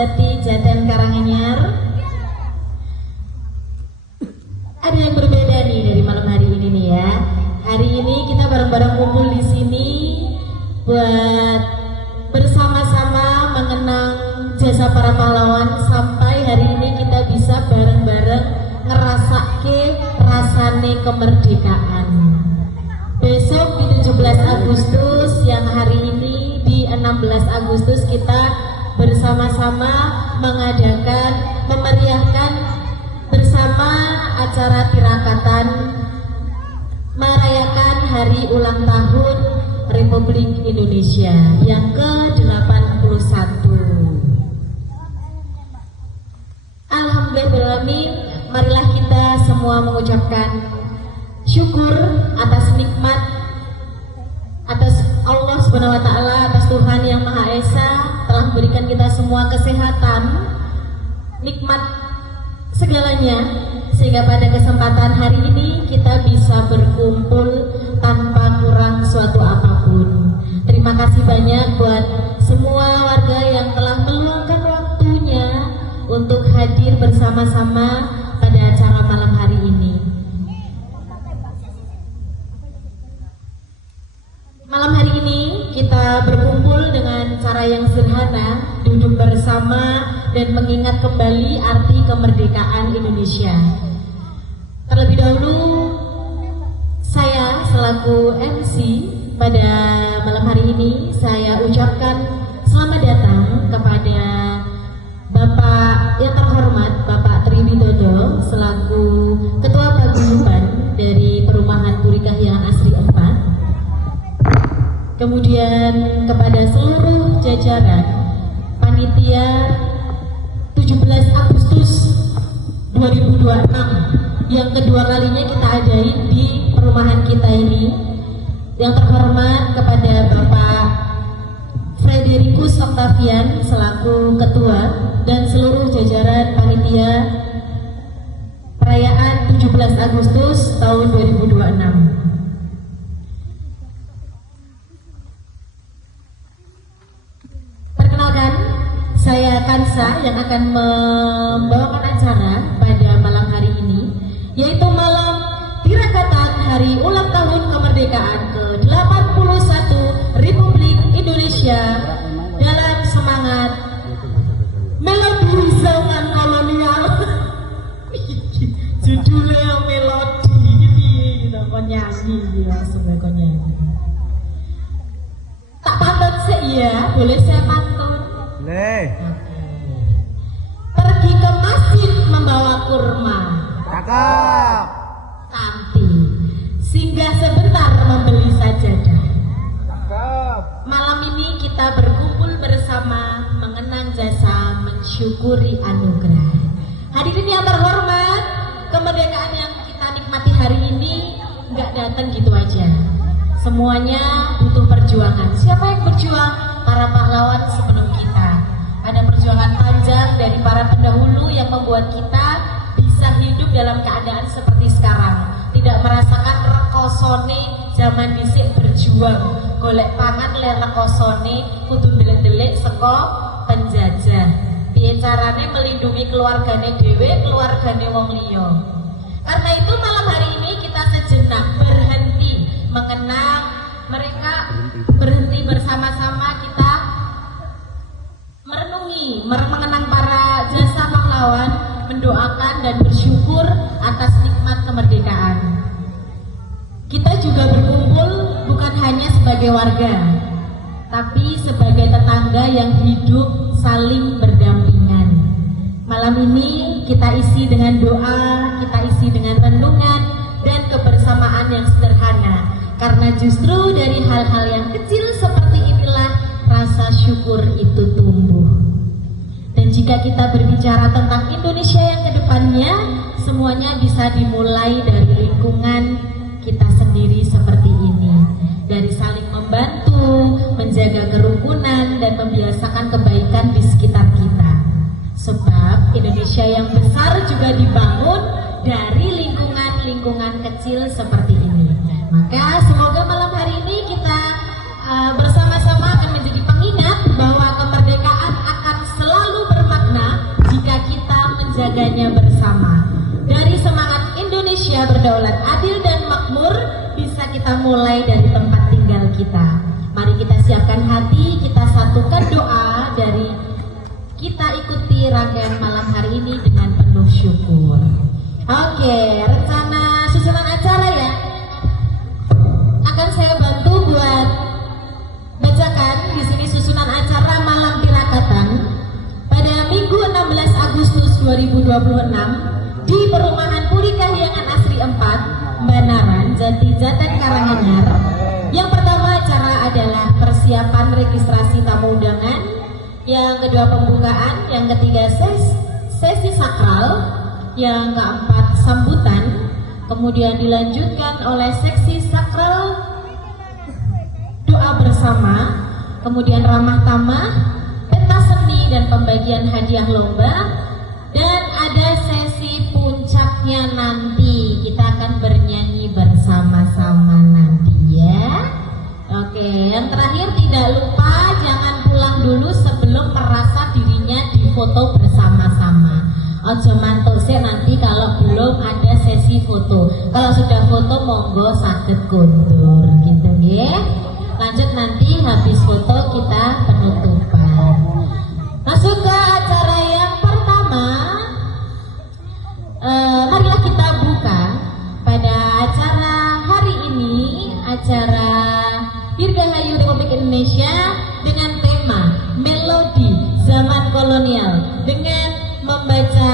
Jati Jaten Karanganyar. Ada yang berbeda nih dari malam hari ini nih ya. Hari ini kita bareng-bareng kumpul di sini buat bersama-sama mengenang jasa para pahlawan, sampai hari ini kita bisa bareng-bareng ngerasake rasane kemerdekaan. Besok di 17 Agustus, yang hari ini di 16 Agustus kita bersama-sama mengadakan, memeriahkan bersama acara tirakatan merayakan hari ulang tahun Republik Indonesia yang ke-81. Alhamdulillahirrahmanirrahim, marilah kita semua mengucapkan syukur atas nikmat, atas Allah Subhanahu wa Ta'ala, atas Tuhan Yang Maha Esa telah memberikan kita semua kesehatan, nikmat segalanya, sehingga pada kesempatan hari ini kita bisa berkumpul tanpa kurang suatu apapun. Terima kasih banyak buat semua warga yang telah meluangkan waktunya untuk hadir bersama-sama pada acara malam hari ini. Malam hari ini kita berkumpul dengan cara yang sederhana, duduk bersama dan mengingat kembali arti kemerdekaan Indonesia. Terlebih dahulu, saya selaku MC pada malam hari ini, saya ucapkan selamat datang kepada Bapak yang terhormat, Bapak Tri Widodo selaku Ketua Paguyuban dari Perumahan Puri Kahyangan Asri 4. Kemudian kepada seluruh jajaran panitia 17 Agustus 2026 yang kedua kalinya kita adain di perumahan kita ini. Yang terhormat kepada Bapak Frederikus Octavian selaku ketua dan seluruh jajaran panitia perayaan 17 Agustus tahun 2026. Saya Kansa yang akan membawakan acara pada malam hari ini, yaitu malam tirakatan Hari Ulang Tahun Kemerdekaan ke-81 Republik Indonesia dalam semangat melodi zaman kolonial. Judulnya melodi ini kita nyanyi langsung nyanyi. Tak pantun sih ya, boleh saya pantun? Pergi ke masjid membawa kurma. Cakep. Tapi singgah sebentar membeli sajadah. Cakep. Malam ini kita berkumpul bersama mengenang jasa, mensyukuri anugerah. Hadirin yang terhormat, kemerdekaan yang kita nikmati hari ini nggak datang gitu aja. Semuanya butuh perjuangan. Siapa yang berjuang? Para pahlawan sebelum kita. Ada perjuangan panjang dari para pendahulu yang membuat kita bisa hidup dalam keadaan seperti sekarang. Tidak merasakan rekosone zaman dhisik berjuang. Golek pangan le rekosone kudu ndelik-ndelik saka penjajah. Piye carane melindungi keluargane dhewe, keluargane wong liya. Karena itu malam hari ini kita sejenak berhenti mengenang mereka, berhenti bersama-sama kita merenungi, mengenang para jasa pahlawan, mendoakan dan bersyukur atas nikmat kemerdekaan. Kita juga berkumpul bukan hanya sebagai warga, tapi sebagai tetangga yang hidup saling berdampingan. Malam ini kita isi dengan doa, kita isi dengan renungan dan kebersamaan yang sederhana. Karena justru dari hal-hal yang kecil seperti inilah rasa syukur itu tumbuh. Dan jika kita berbicara tentang Indonesia yang kedepannya, semuanya bisa dimulai dari lingkungan kita sendiri seperti ini. Dari saling membantu, menjaga kerukunan, dan membiasakan kebaikan di sekitar kita. Sebab Indonesia yang besar juga dibangun dari lingkungan-lingkungan kecil seperti ini. Maka semoga malam hari ini kita bersama-sama akan menjadi pengingat bahwa kemerdekaan akan selalu bermakna berdaulat adil dan makmur bisa kita mulai dari tempat tinggal kita. Mari kita siapkan hati, kita satukan doa dari kita ikuti rangkaian malam hari ini dengan penuh syukur. Oke, rencana susunan acara ya. Akan saya bantu buat bacakan di sini susunan acara malam tirakatan pada Minggu 16 Agustus 2026 di Perumahan Puri Kahyangan Asri 4, Banaran, Jati Jatan, Karanganyar. Yang pertama acara adalah persiapan registrasi tamu undangan, yang kedua pembukaan, yang ketiga sesi sakral, yang keempat sambutan, kemudian dilanjutkan oleh seksi sakral doa bersama, kemudian ramah tamah, pentas seni dan pembagian hadiah lomba, dan ada sesi puncaknya nanti kita akan bernyanyi bersama-sama nanti ya. Oke, yang terakhir tidak lupa jangan pulang dulu sebelum merasa dirinya difoto bersama-sama. Ojo mantuk sih nanti kalau belum ada sesi foto. Kalau sudah foto monggo saged kundur gitu ya. Lanjut nanti habis foto kita penutupan. Masuk ke acara yang pertama. Marilah kita buka pada acara hari ini, acara Dirgahayu Republik Indonesia dengan tema Melodi Zaman Kolonial dengan membaca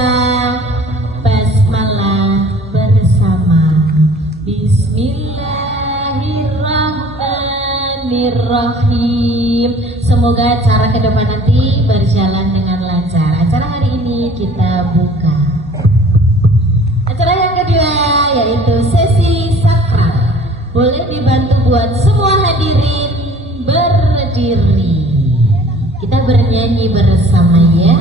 basmalah bersama. Bismillahirrahmanirrahim. Semoga acara ke depan nanti berjalan dengan lancar. Acara hari ini kita buka. Acara yang kedua yaitu sesi sakral. Boleh dibantu buat semua hadirin berdiri. Kita bernyanyi bersama ya.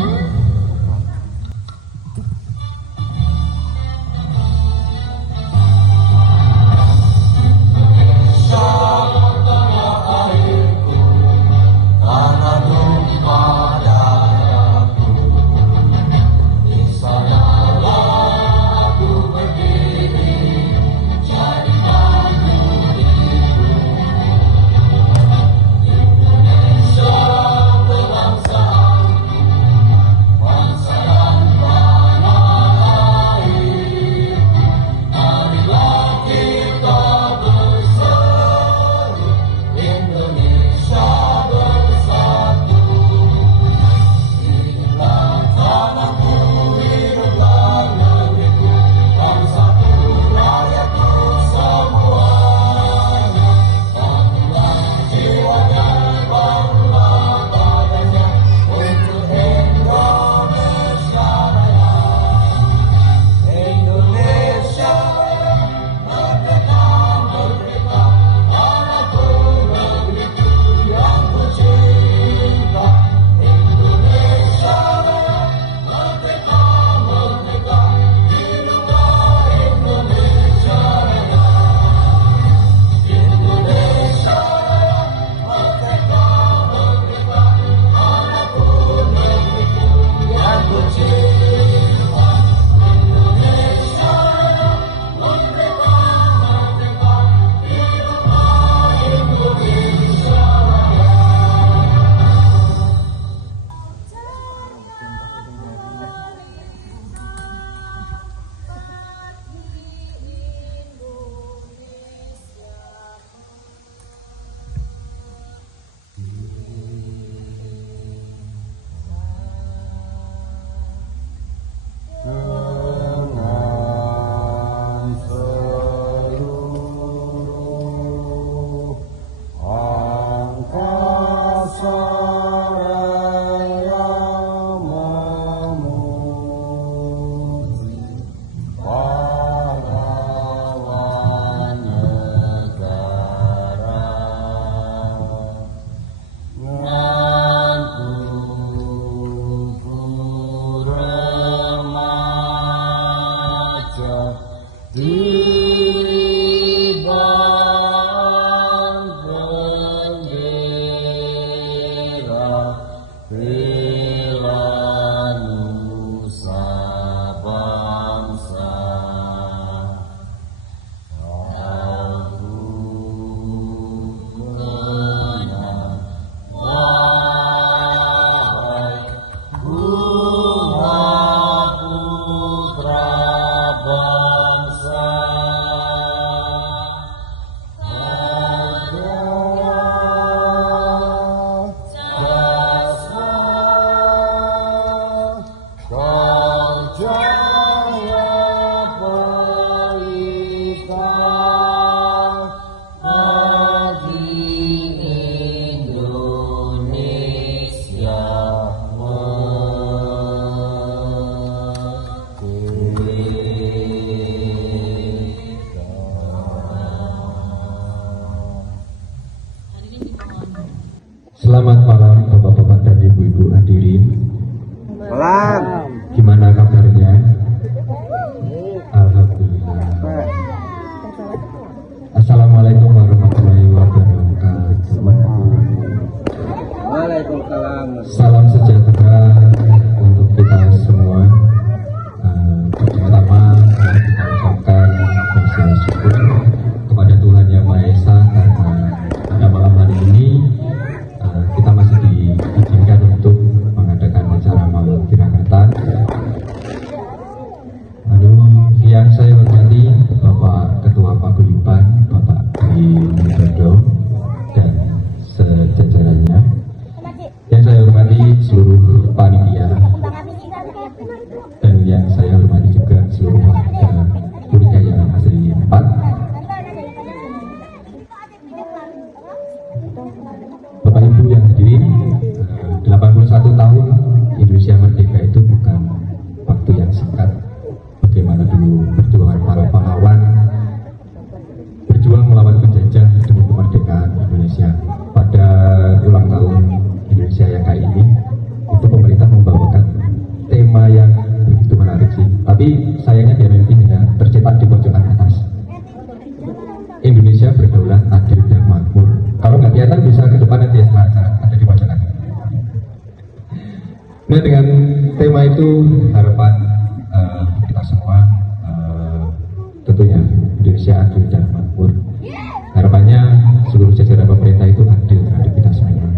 Selamat malam Bapak-bapak dan Ibu-ibu hadirin. Malam. Gimana kabarnya? Alhamdulillah. Assalamualaikum warahmatullahi wabarakatuh. Waalaikumsalam. Salam sejahtera untuk kita semua. Pertama-tama kita ucapkan rasa syukur kepada Tuhan Yang Maha Esa karena pada malam hari ini kita masih diizinkan untuk mengadakan acara malam tirakatan. Lalu yang saya hormati Bapak Ketua Paguyuban, Bapak Dwi Widodo dan sejajarannya. Yang saya hormati seluruh panitia dan yang saya hormati juga seluruh warga Purikaya Asri 4. Bapak Ibu yang hadirin, 81 tahun Indonesia merdeka itu bukan waktu yang singkat. Bagaimana dulu perjuangan para pahlawan berjuang melawan penjajah demi kemerdekaan Indonesia. Pada ulang tahun Indonesia yang kali ini, itu pemerintah membawakan tema yang begitu menarik sih. Tapi sayangnya dia nanti hanya tercetak di pojokan atas. Indonesia berdaulat, adil dan makmur. Kalau nggak kelihatan bisa ke depan nanti ya, ada di pojokan. Nah, dengan tema itu harapan kita semua tentunya Indonesia adil dan makmur. Harapannya seluruh jajaran pemerintah itu adil terhadap kita semua,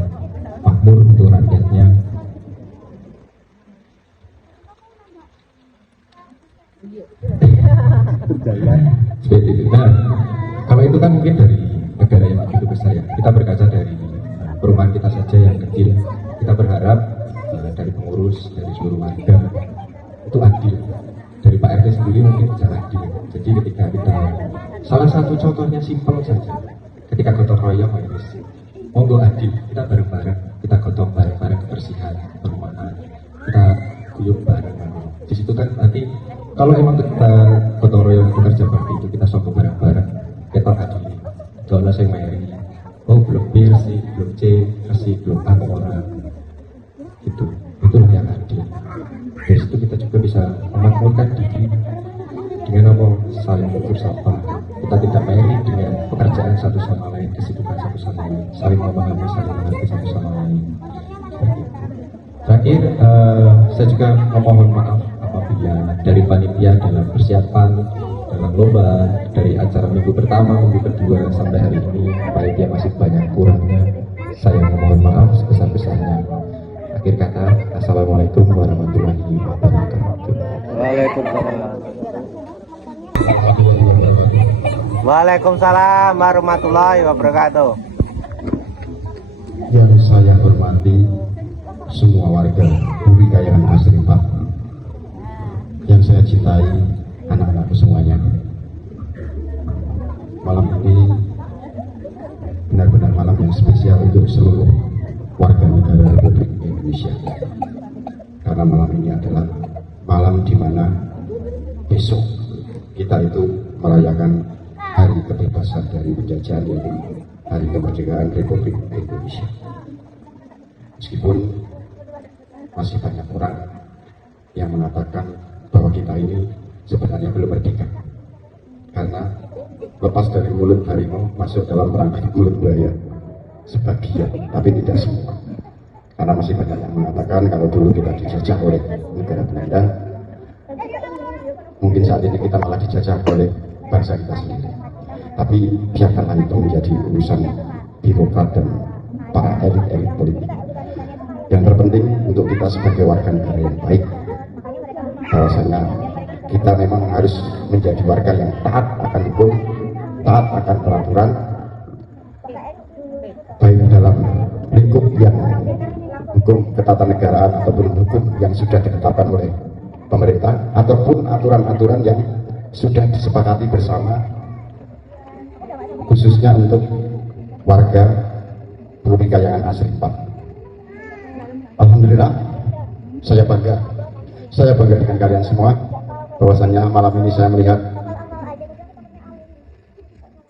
makmur untuk rakyatnya. Seperti itu. Nah, kalau itu kan mungkin dari negara yang begitu besar ya. Kita berkaca dari perumahan kita saja yang kecil. Kita berharap dari pengurus, dari seluruh warga itu adil. Dari Pak RT sendiri mungkin bisa adil. Jadi ketika kita, salah satu contohnya simpel saja, ketika gotong royong monggo adil, kita bareng-bareng, kita gotong bareng-bareng kebersihan perumahan, kita guyup bareng. Di situ kan nanti kalau emang kita gotong royong bekerja seperti itu, kita sokong bareng-bareng, kita adil. Kalau saya meri, oh belum B sih, belum C, kasih belum A orang, itulah yang adil. Dari situ kita juga bisa memakmurkan diri dengan apa, saling bersapa. Kita tidak meri dengan pekerjaan satu sama lain, kesibukan satu sama lain, saling memahami, saling mengerti satu sama lain. Terakhir, saya juga memohon maaf apabila dari panitia dalam persiapan, dalam lomba, dari acara minggu pertama, minggu kedua sampai hari ini, panitia masih banyak kurangnya. Saya memohon maaf sebesar-besarnya. Akhir kata, Assalamualaikum warahmatullahi wabarakatuh. Waalaikumsalam warahmatullahi wabarakatuh. Yang saya hormati semua warga Purikaya Asri 4, yang saya cintai anak-anakku semuanya. Malam ini benar-benar malam yang spesial untuk seluruh warga negara Republik Indonesia, karena malam ini adalah malam di mana besok kita itu merayakan hari kebebasan dari penjajahan, yaitu hari kemerdekaan Republik Indonesia. Meskipun masih banyak orang yang mengatakan bahwa kita ini sebenarnya belum merdeka, karena lepas dari mulut harimau masuk dalam perangkap mulut buaya sebagian, tapi tidak semua. Karena masih banyak yang mengatakan kalau dulu kita dijajah oleh negara Belanda, mungkin saat ini kita malah dijajah oleh bangsa kita sendiri. Tapi biarkanlah itu menjadi urusan birokrat dan para elit-elit politik. Yang terpenting untuk kita sebagai warga negara yang baik, bahwasanya kita memang harus menjadi warga yang taat akan hukum, taat akan peraturan, baik dalam lingkup yang hukum ketatanegaraan ataupun hukum yang sudah ditetapkan oleh pemerintah, ataupun aturan-aturan yang sudah disepakati bersama, khususnya untuk warga Purikaya Asri 4. Alhamdulillah, saya bangga dengan kalian semua, bahwasannya malam ini saya melihat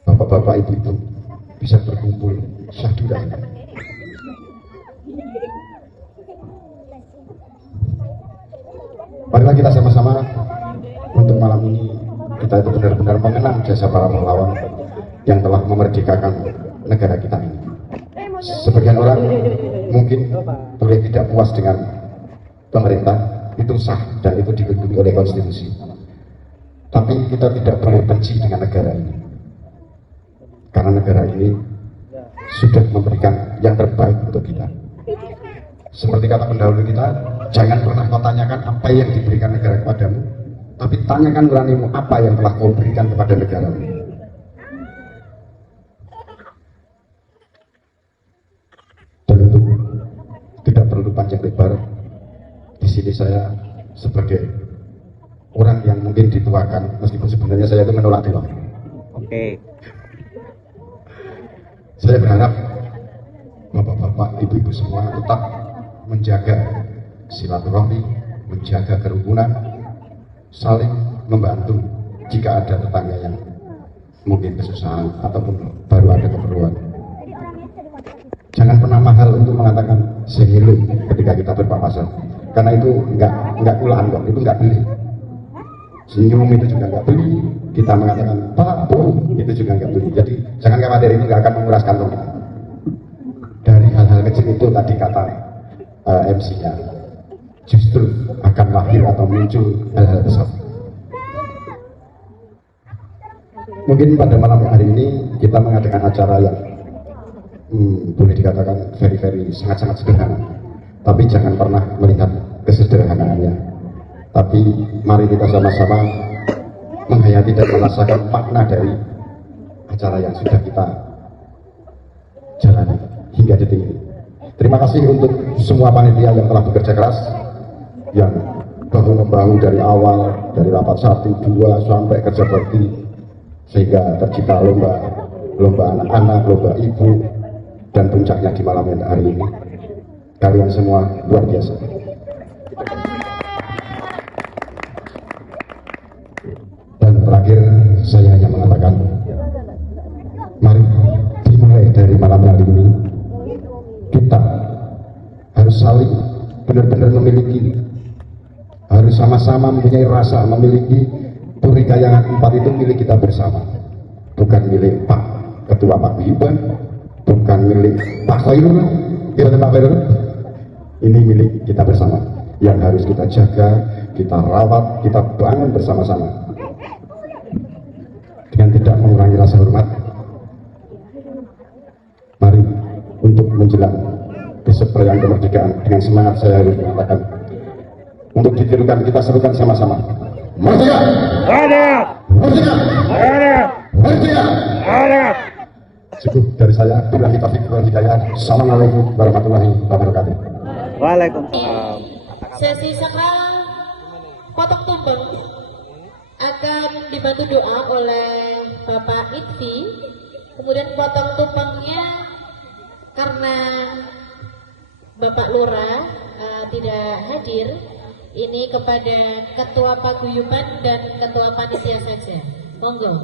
bapak-bapak, ibu-ibu bisa berkumpul syahdu. Marilah kita sama-sama untuk malam ini kita itu benar-benar mengenang jasa para pahlawan yang telah memerdekakan negara kita ini. Sebagian orang mungkin boleh tidak puas dengan pemerintah, itu sah dan itu dilindungi oleh konstitusi. Tapi kita tidak boleh benci dengan negara ini, karena negara ini sudah memberikan yang terbaik untuk kita. Seperti kata pendahulu kita, jangan pernah kau tanyakan apa yang diberikan negara kepadamu, tapi tanyakan nuranimu apa yang telah kau berikan kepada negaramu. Dan itu tidak perlu panjang lebar. Di sini saya sebagai orang yang mungkin dituakan, meskipun sebenarnya saya itu menolak dewa. Oke. Saya berharap bapak-bapak, ibu-ibu semua tetap menjaga silaturahmi, menjaga kerukunan, saling membantu jika ada tetangga yang mungkin kesusahan ataupun baru ada keperluan. Jangan pernah mahal untuk mengatakan sehelu ketika kita berpapasan, karena itu nggak kulaan kok, itu nggak beli. Senyum itu juga nggak beli, kita mengatakan Pak Bu itu juga nggak beli. Jadi jangan khawatir, itu nggak akan menguras kantong kita. Dari hal-hal kecil itu tadi kata MC-nya, justru akan lahir atau muncul hal-hal besar. Mungkin pada malam hari ini kita mengadakan acara yang boleh dikatakan very sangat-sangat sederhana, tapi jangan pernah melihat kesederhanaannya. Tapi mari kita sama-sama menghayati dan merasakan makna dari acara yang sudah kita jalani hingga detik ini. Terima kasih untuk semua panitia yang telah bekerja keras, yang bahu-membahu dari awal, dari rapat 1, 2 sampai kerja bakti, sehingga tercipta lomba anak-anak, lomba ibu, dan puncaknya di malam hari ini. Kalian semua luar biasa. Dan terakhir saya hanya mengatakan, mari dimulai dari malam hari ini kita harus saling benar-benar memiliki, harus sama-sama mempunyai rasa, memiliki Purikayangan 4 itu milik kita bersama, bukan milik Pak Ketua Pak Guyuban, bukan milik Pak Khairul, Pak Khairul. Ini milik kita bersama yang harus kita jaga, kita rawat, kita bangun bersama-sama dengan tidak mengurangi rasa hormat. Mari untuk menjelang besok perayaan kemerdekaan, dengan semangat saya harus mengatakan, untuk ditirukan kita serukan sama-sama, merdeka! Merdeka! Merdeka! Merdeka! Merdeka! Merdeka! Cukup dari saya. Billahi taufiq wal hidayah. Assalamualaikum warahmatullahi wabarakatuh. Waalaikumsalam. Sesi sakral potong tumpeng akan dibantu doa oleh Bapak Itfi. Kemudian potong tumpengnya karena Bapak Lurah tidak hadir, ini kepada Ketua Paguyuban dan Ketua Panitia saja. Monggo,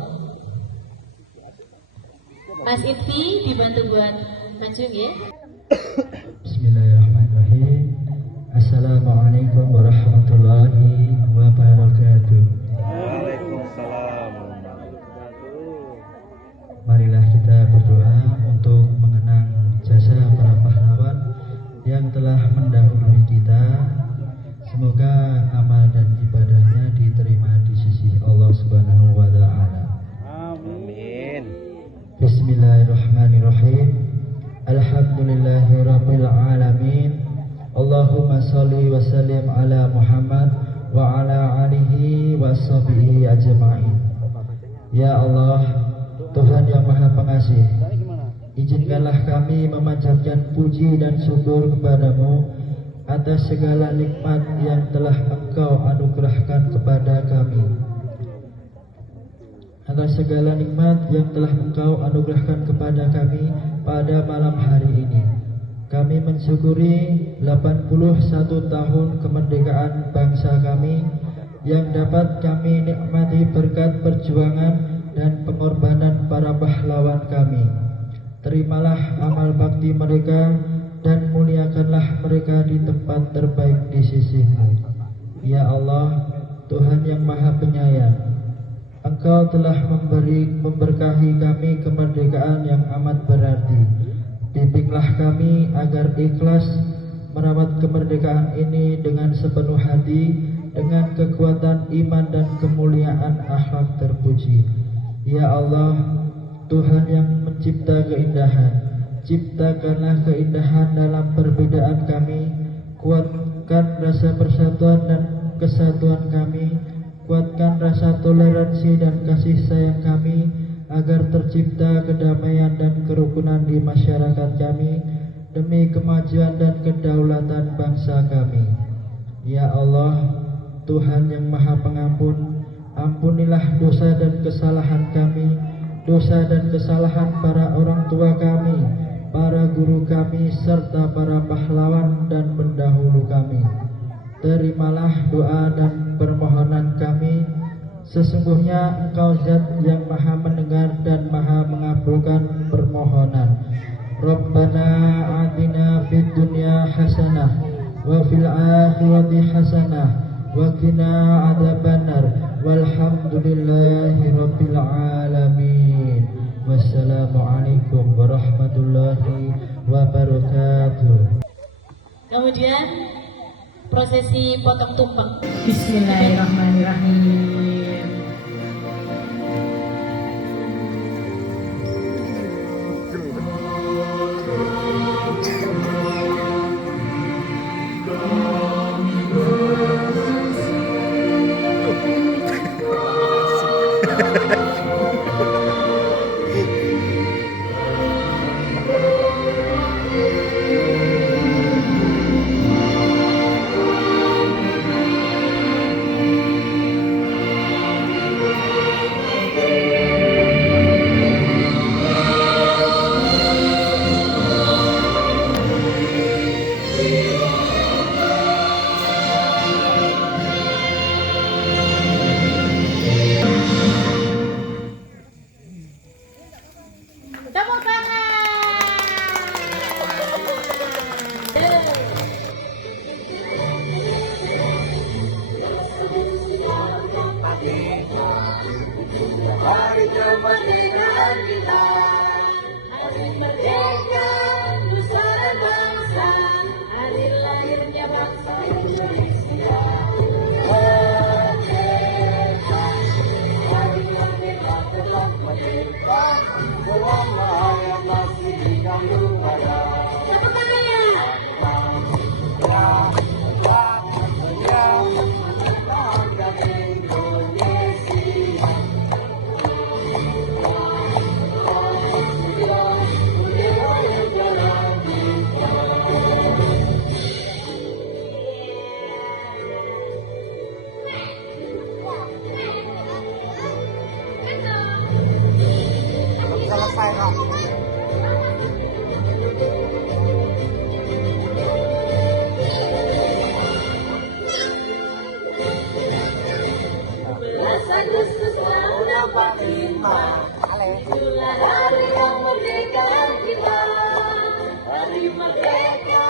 Mas Itfi dibantu buat maju ya. Bismillahirrahmanirrahim. Assalamualaikum warahmatullahi wabarakatuh. Waalaikumsalam. Marilah kita berdoa untuk mengenang jasa para pahlawan yang telah mendahului kita. Semoga amal dan ibadahnya diterima di sisi Allah Subhanahu wa Ta'ala. Amin. Bismillahirrahmanirrahim. Alhamdulillahi rabbil alamin. Allahumma salli wa sallim ala Muhammad wa ala alihi wa sahbihi ajma'in. Ya Allah, Tuhan yang Maha Pengasih, izinkanlah kami memanjatkan puji dan syukur kepadamu atas segala nikmat yang telah Engkau anugerahkan kepada kami. Atas segala nikmat yang telah Engkau anugerahkan kepada kami pada malam hari ini, kami mensyukuri 81 tahun kemerdekaan bangsa kami yang dapat kami nikmati berkat perjuangan dan pengorbanan para pahlawan kami. Terimalah amal bakti mereka dan muliakanlah mereka di tempat terbaik di sisi-Mu. Ya Allah, Tuhan yang Maha Penyayang, Engkau telah memberkahi kami kemerdekaan yang amat berarti. Bimbinglah kami agar ikhlas merawat kemerdekaan ini dengan sepenuh hati, dengan kekuatan iman dan kemuliaan akhlak terpuji. Ya Allah, Tuhan yang mencipta keindahan, ciptakanlah keindahan dalam perbedaan kami, kuatkan rasa persatuan dan kesatuan kami, kuatkan rasa toleransi dan kasih sayang kami, agar tercipta kedamaian dan kerukunan di masyarakat kami, demi kemajuan dan kedaulatan bangsa kami. Ya Allah, Tuhan yang Maha Pengampun, ampunilah dosa dan kesalahan kami, dosa dan kesalahan para orang tua kami, para guru kami, serta para pahlawan dan pendahulu kami. Terimalah doa dan permohonan kami. Sesungguhnya Engkau Zat yang Maha mendengar dan Maha mengabulkan permohonan. Rabbana atina fid dunya hasanah wa fil akhirati hasanah wa qina adzabannar walhamdulillahi rabbil alamin. Wassalamualaikum warahmatullahi wabarakatuh. Kemudian prosesi potong tumpeng. Bismillahirrahmanirrahim. Tepuk tangan. Hari kemerdekaan kita, hari merdeka nusa dan bangsa, hari lahirnya bangsa Indonesia. Merdeka, hari merdeka tetap merdeka, selama hayat masih dikandung pada. Tepuk tangannya. Agustus tahun 45, itulah hari kemerdekaan kita, hari merdeka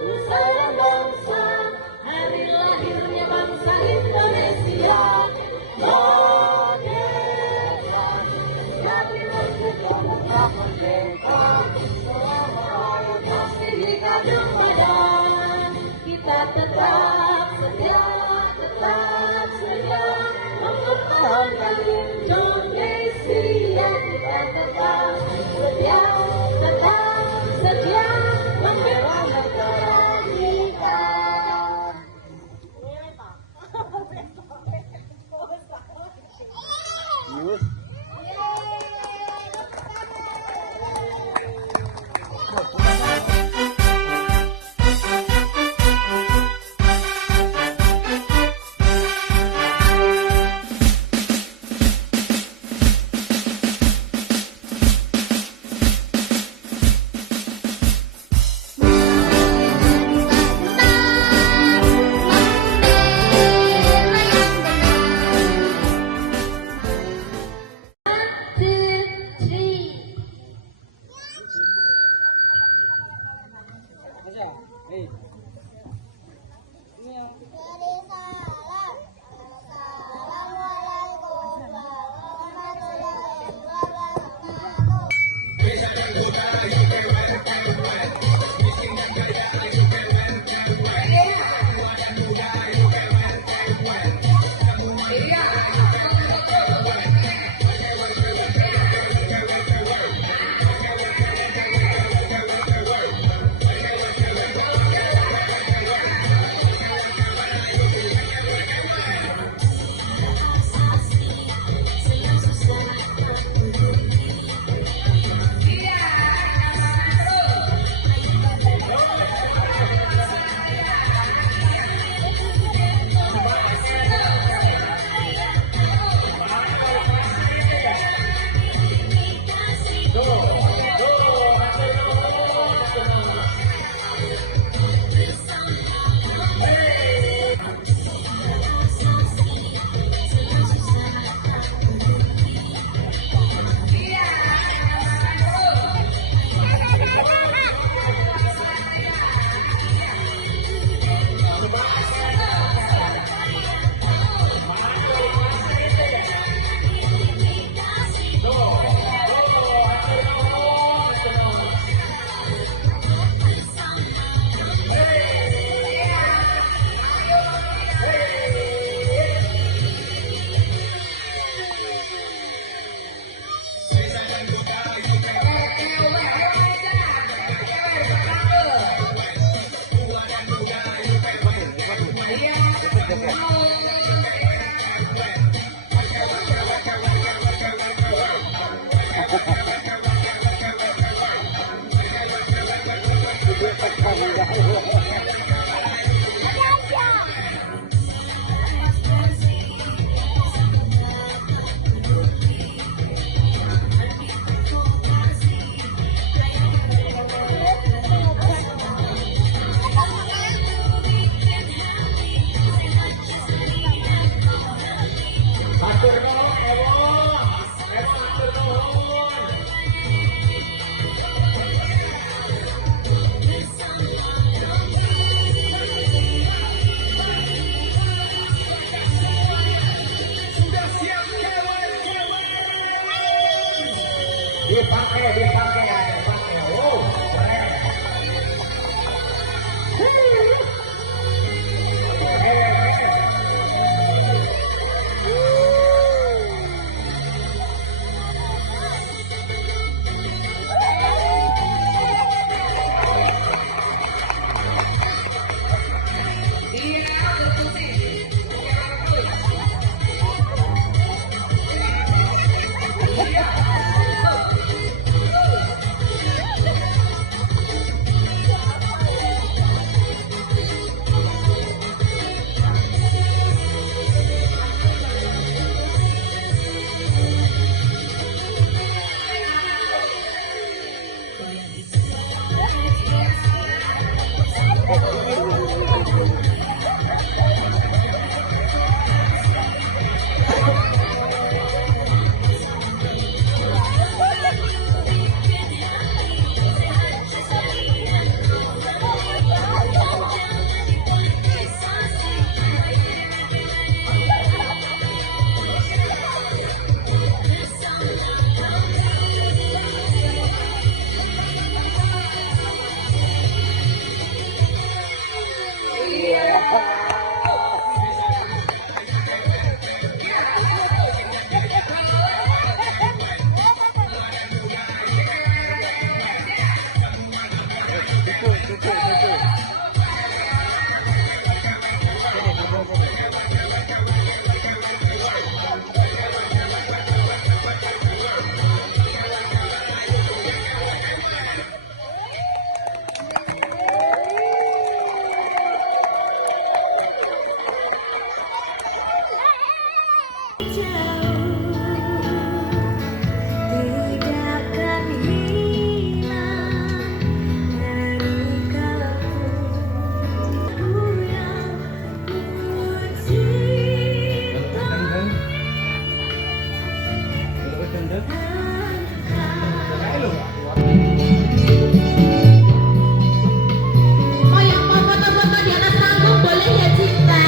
nusa dan bangsa, hari lahirnya bangsa Indonesia. Merdeka, hari merdeka tetap merdeka, selama hayat masih dikandung badan, kita tetap setia mempertahankan Indonesia. Kita tetap setia membela negara kita. Oh, yang mau foto-foto di atas panggung boleh ya, Cinta?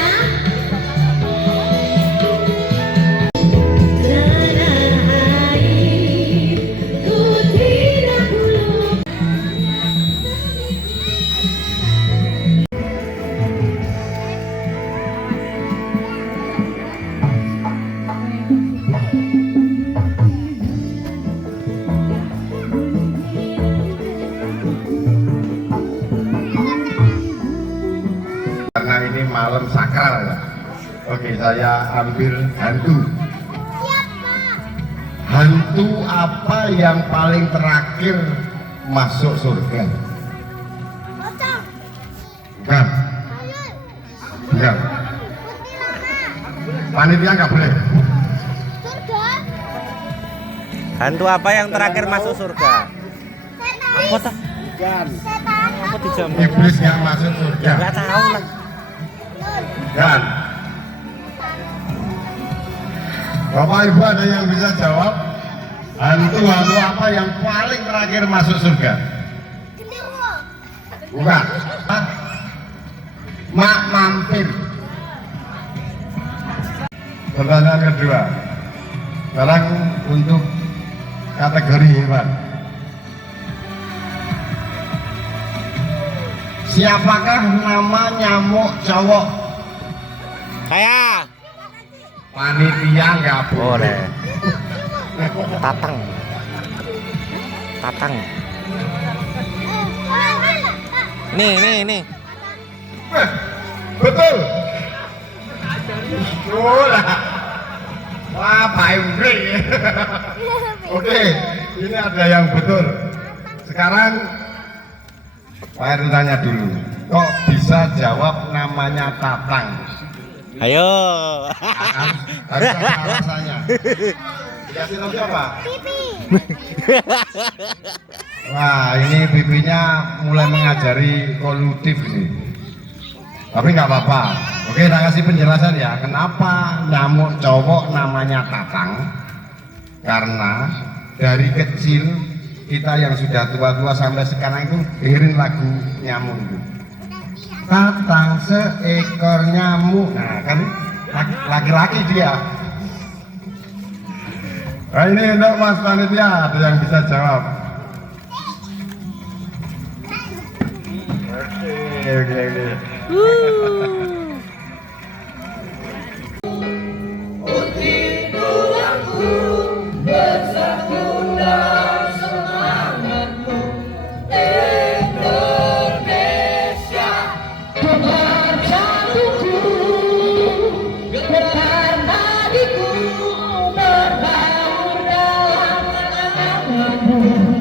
Karena ini malam sakral ya. Oke, saya ambil hantu. Hantu apa yang paling terakhir masuk surga? Bukan. Bukan. Panitia nggak boleh. Hantu apa yang terakhir masuk surga? Apa tuh? Apa dijamin? Iblis nggak masuk surga. Nggak tahu lah. Dan Bapak Ibu ada yang bisa jawab? Hantu apa yang paling terakhir masuk surga? Bukan. Hah? Mak mampir. Pertanyaan kedua. Sekarang untuk kategori hewan. Siapakah nama nyamuk cowok? Saya. Panitia nggak boleh. Tatang. Tatang. Nih. Betul. Bola. Wah, baik. Oke, Ini ada yang betul. Sekarang Pak RT tanya dulu, kok bisa jawab namanya Tatang? Ayo. Harus ada alasannya. Dikasih tahu siapa? Wah, ini pipinya mulai mengajari kolutif ini. Tapi nggak apa-apa. Oke, kita kasih penjelasan ya. Kenapa nyamuk cowok namanya Tatang? Karena dari kecil kita yang sudah tua-tua sampai sekarang itu dengerin lagu nyamuk itu. Tatang seekor nyamuk. Nah kan laki-laki dia. Nah ini untuk Mas Panitia, ada yang bisa jawab. Oke. Thank you.